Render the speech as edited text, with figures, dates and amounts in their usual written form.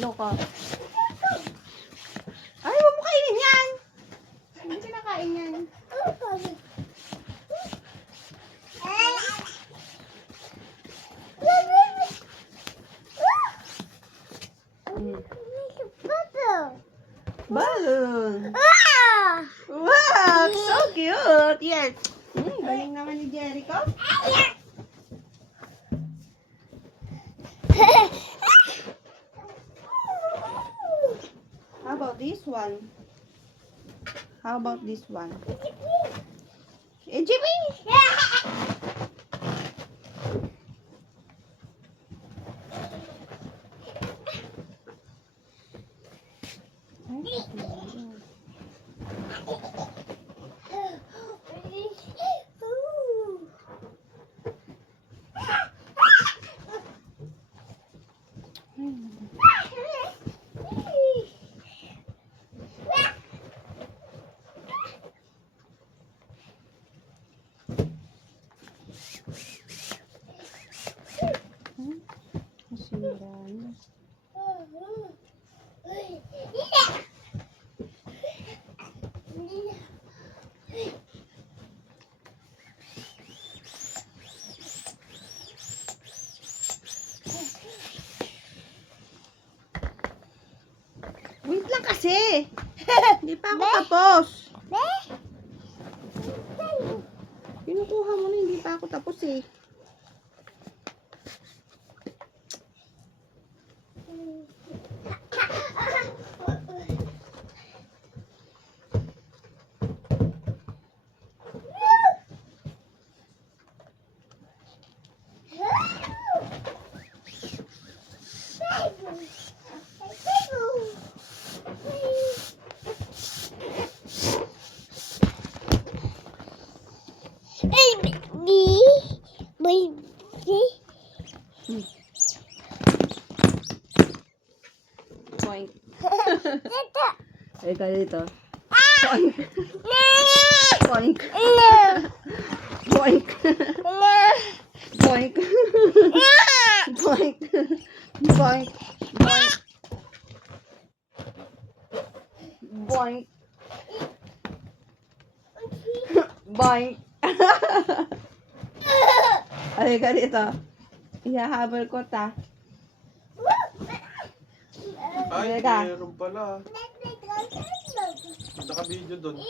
Loko. Ay, huwag mo kainin yan. Hindi kinakain yan. Balloon. Wow, so cute. Yes. Galing naman ni Jericho. How about this one? How about this one? Jimmy! Wait lang kasi. Hindi pa ako tapos. Kinukuha mo na, hindi pa ako tapos eh. Point. Eka dito. Point. Point. Point. Point. Point. Point. Point. Boink. Halika dito. Ihahabol ko ta. Ay, Halika. meron pala. Naka-video doon.